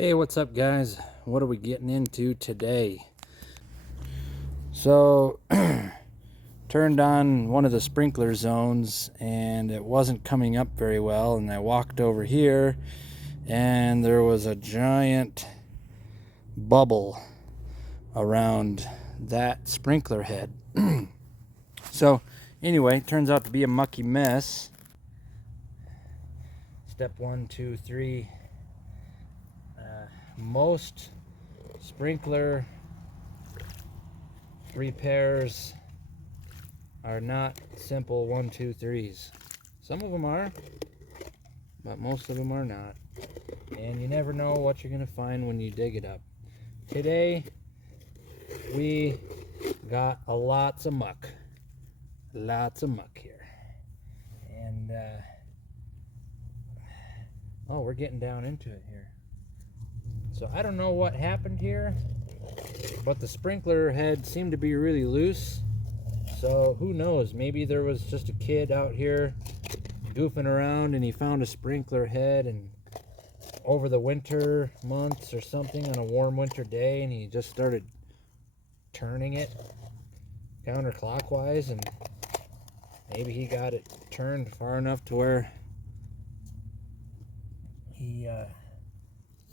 Hey, what's up guys? What are we getting into today? So turned on one of the sprinkler zones and it wasn't coming up very well, and I walked over here and there was a giant bubble around that sprinkler head. So anyway, turns out to be a mucky mess. Step 1, 2, 3. Most sprinkler repairs are not simple 1, 2, 3s. Some of them are, but most of them are not. And you never know what you're going to find when you dig it up. Today, we got lots of muck. Lots of muck here. And, oh, we're getting down into it here. So I don't know what happened here, but the sprinkler head seemed to be really loose. So who knows, maybe there was just a kid out here goofing around and he found a sprinkler head, and over the winter months or something, on a warm winter day, and he just started turning it counterclockwise, and maybe he got it turned far enough to where he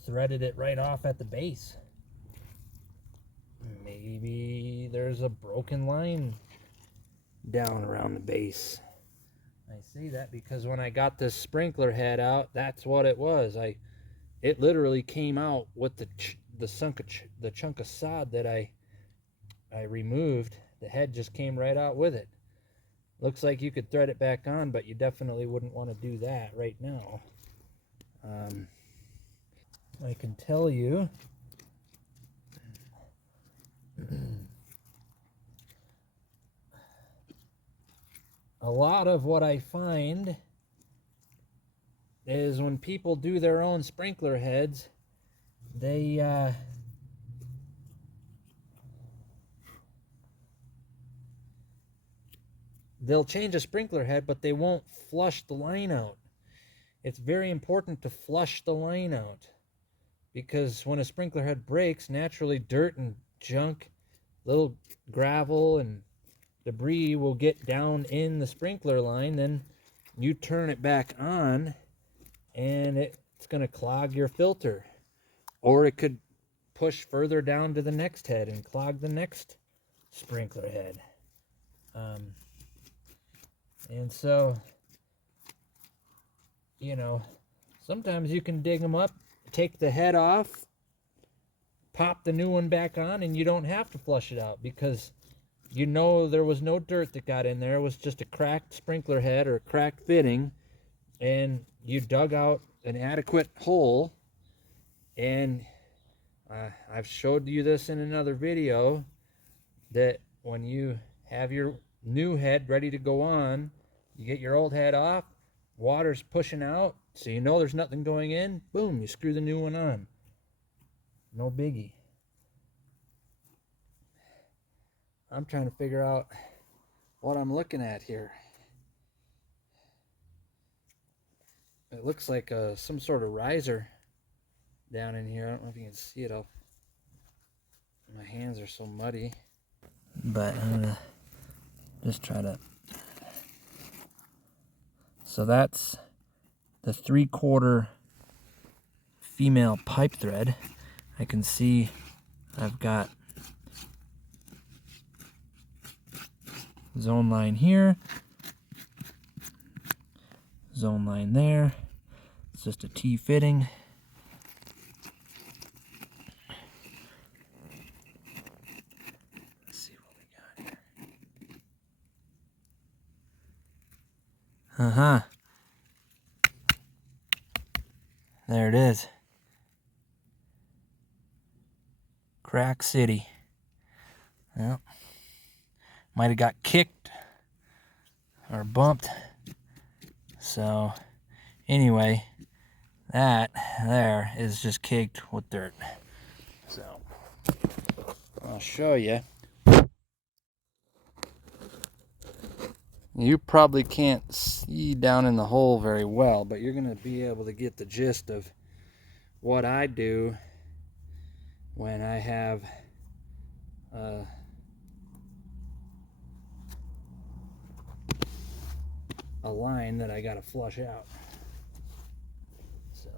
threaded it right off at the base. Maybe there's a broken line down around the base. I say that because when I got this sprinkler head out, that's what it was. It literally came out with the chunk of sod that I removed. The head just came right out with it. Looks like you could thread it back on, but you definitely wouldn't want to do that right now. I can tell you a lot of what I find is when people do their own sprinkler heads, they'll change a sprinkler head, but they won't flush the line out. It's very important to flush the line out, because when a sprinkler head breaks, naturally dirt and junk, little gravel and debris will get down in the sprinkler line. Then you turn it back on and it's going to clog your filter, or it could push further down to the next head and clog the next sprinkler head. And so, you know, sometimes you can dig them up, take the head off, pop the new one back on, and you don't have to flush it out, because you know there was no dirt that got in there. It was just a cracked sprinkler head or a cracked fitting, and you dug out an adequate hole. And I've showed you this in another video, that when you have your new head ready to go on, you get your old head off, water's pushing out, so you know there's nothing going in, boom, you screw the new one on. No biggie. I'm trying to figure out what I'm looking at here. It looks like some sort of riser down in here. I don't know if you can see it. My hands are so muddy. But I'm gonna just try to. So that's the 3/4 female pipe thread. I can see I've got zone line here, zone line there. It's just a T fitting. Let's see what we got here. There it is. Crack City. Well, might have got kicked or bumped. So anyway, that there is just caked with dirt. So I'll show you. You probably can't see down in the hole very well, but you're going to be able to get the gist of what I do when I have a line that I gotta flush out. So,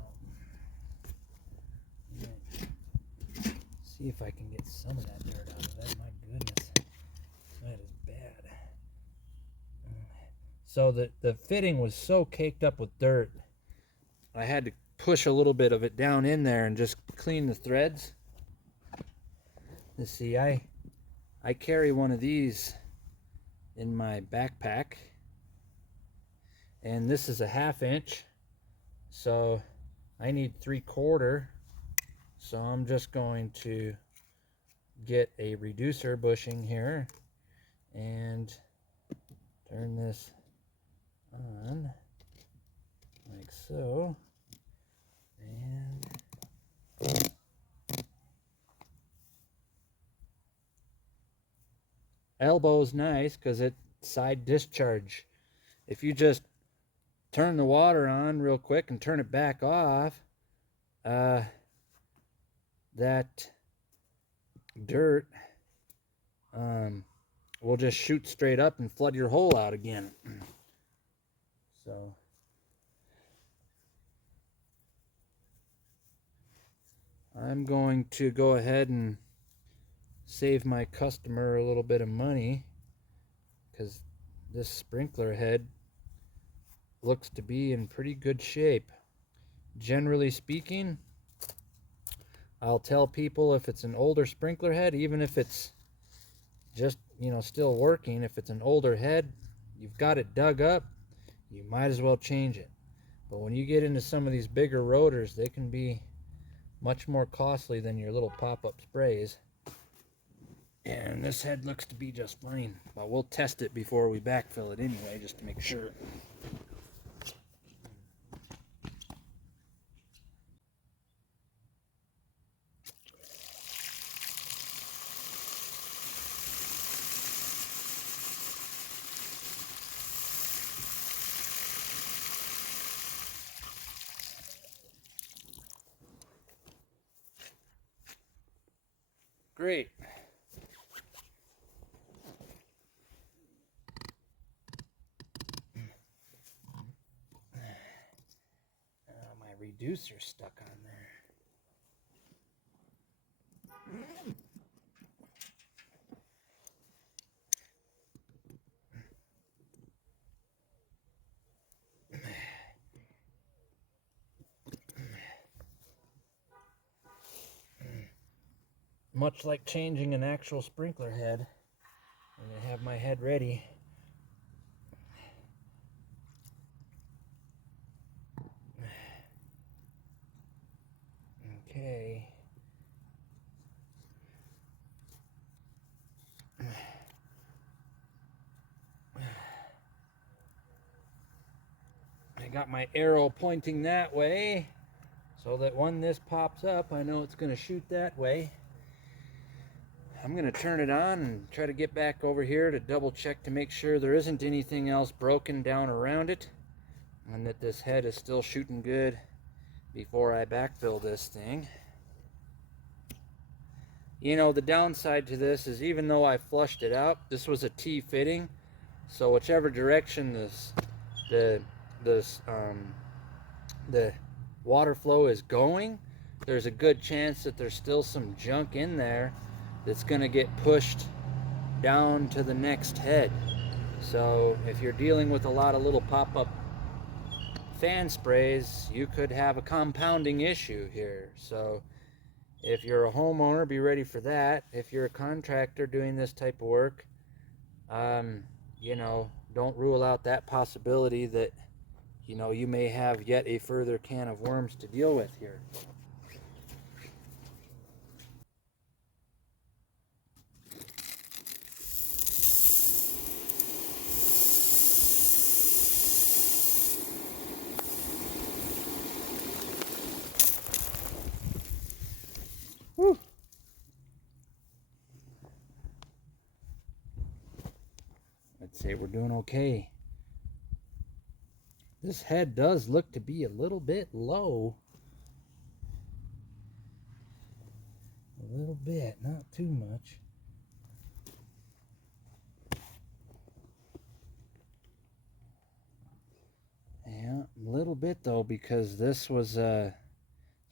see if I can get some of that dirt out of that. My goodness, that is bad. So the fitting was so caked up with dirt, I had to push a little bit of it down in there and just clean the threads. Let's see, I carry one of these in my backpack, and this is a 1/2 inch, so I need 3/4. So I'm just going to get a reducer bushing here and turn this on like so, and elbow's nice because it's side discharge. If you just turn the water on real quick and turn it back off, that dirt will just shoot straight up and flood your hole out again. So I'm going to go ahead and save my customer a little bit of money, because this sprinkler head looks to be in pretty good shape. Generally speaking, I'll tell people if it's an older sprinkler head, even if it's just, you know, still working, if it's an older head, you've got it dug up, you might as well change it. But when you get into some of these bigger rotors, they can be much more costly than your little pop-up sprays. And this head looks to be just fine, but we'll test it before we backfill it anyway, just to make sure. Great. My reducer's stuck on there. Much like changing an actual sprinkler head, I'm going to have my head ready. Okay. I got my arrow pointing that way, so that when this pops up, I know it's going to shoot that way. I'm going to turn it on and try to get back over here to double check to make sure there isn't anything else broken down around it, and that this head is still shooting good before I backfill this thing. You know, the downside to this is, even though I flushed it out, this was a T fitting, so whichever direction the water flow is going, there's a good chance that there's still some junk in there that's going to get pushed down to the next head. So if you're dealing with a lot of little pop-up fan sprays, you could have a compounding issue here. So if you're a homeowner, be ready for that. If you're a contractor doing this type of work, you know, don't rule out that possibility that, you know, you may have yet a further can of worms to deal with here. Whew. I'd say we're doing okay. This head does look to be a little bit low. a little bit, not too much. Yeah, a little bit though, because this was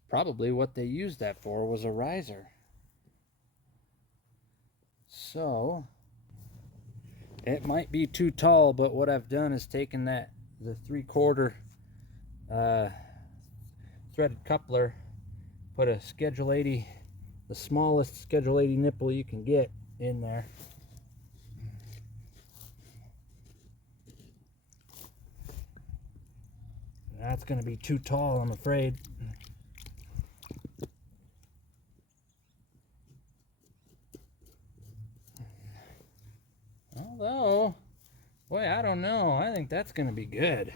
probably what they used that for, was a riser. So it might be too tall, but what I've done is taken the 3/4 threaded coupler, put a Schedule 80, the smallest Schedule 80 nipple you can get, in there. That's going to be too tall, I'm afraid. Although, boy, I don't know. I think that's going to be good.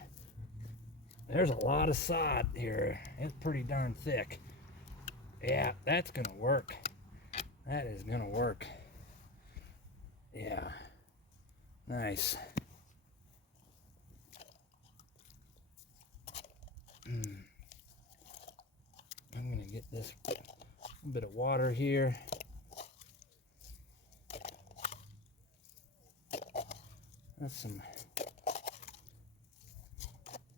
There's a lot of sod here. It's pretty darn thick. Yeah, that's going to work. That is going to work. Yeah. Nice. I'm going to get this bit of water here. That's some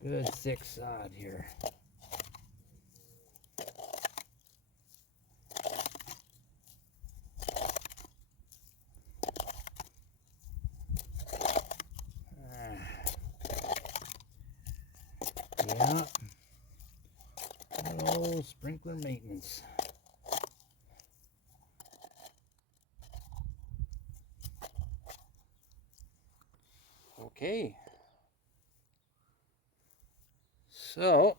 good thick sod here. Yeah. Oh, sprinkler maintenance. Okay. So,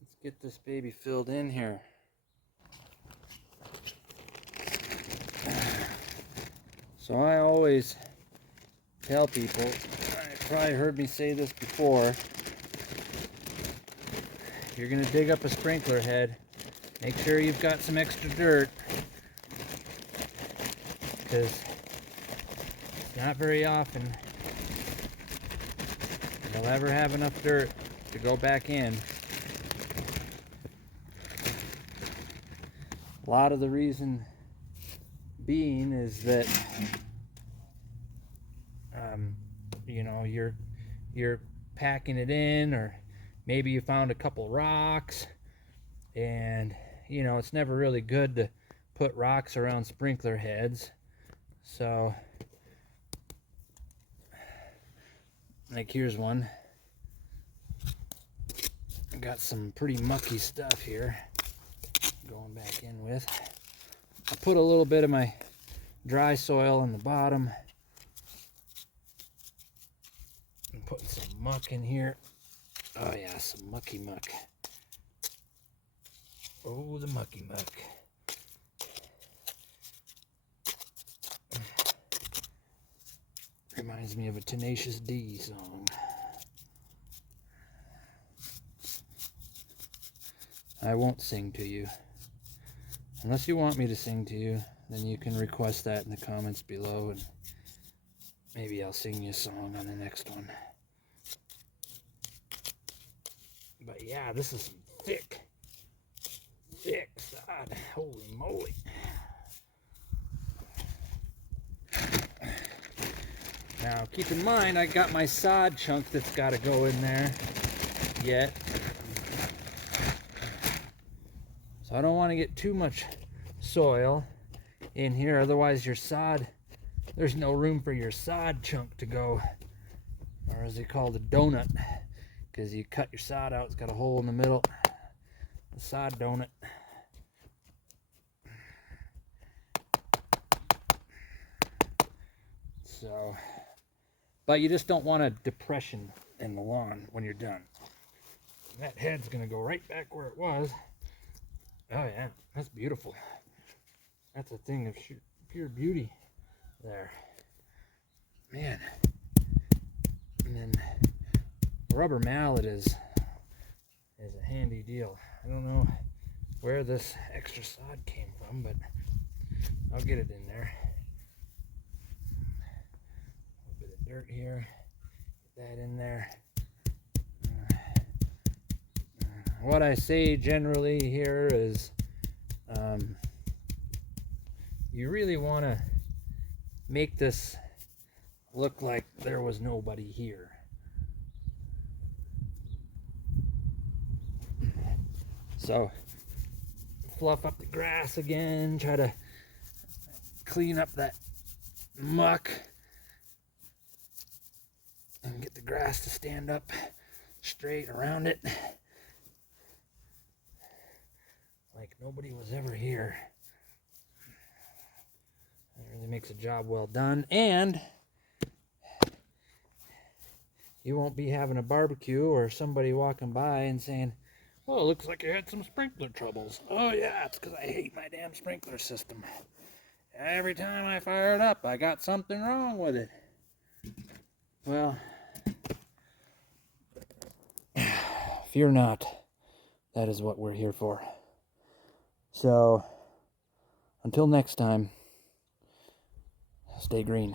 let's get this baby filled in here. So I always tell people, I've probably heard me say this before, if you're going to dig up a sprinkler head, make sure you've got some extra dirt, because it's not very often you'll ever have enough dirt to go back in. A lot of the reason being is that you know, you're packing it in, or maybe you found a couple rocks, and you know, it's never really good to put rocks around sprinkler heads. So like, here's one. I got some pretty mucky stuff here going back in with. I put a little bit of my dry soil in the bottom. I'm putting some muck in here. Oh yeah, some mucky muck. Oh, the mucky muck. Reminds me of a Tenacious D song. I won't sing to you. Unless you want me to sing to you, then you can request that in the comments below, and maybe I'll sing you a song on the next one. But yeah, this is some thick sod. Holy moly. Now, keep in mind, I got my sod chunk that's got to go in there yet. So I don't want to get too much soil in here, otherwise your sod, there's no room for your sod chunk to go, or as they call it, a donut, because you cut your sod out, it's got a hole in the middle, the sod donut. So, but you just don't want a depression in the lawn when you're done. That head's gonna go right back where it was. Oh yeah, that's beautiful. That's a thing of pure beauty there. Man. And then rubber mallet is a handy deal. I don't know where this extra sod came from, but I'll get it in there. A little bit of dirt here. Get that in there. What I say generally here is you really want to make this look like there was nobody here. So fluff up the grass again, try to clean up that muck and get the grass to stand up straight around it, like nobody was ever here. That really makes a job well done, and you won't be having a barbecue or somebody walking by and saying, "Well, it looks like you had some sprinkler troubles." Oh yeah, it's because I hate my damn sprinkler system. Every time I fire it up, I got something wrong with it. Well, fear not. That is what we're here for. So, until next time, stay green.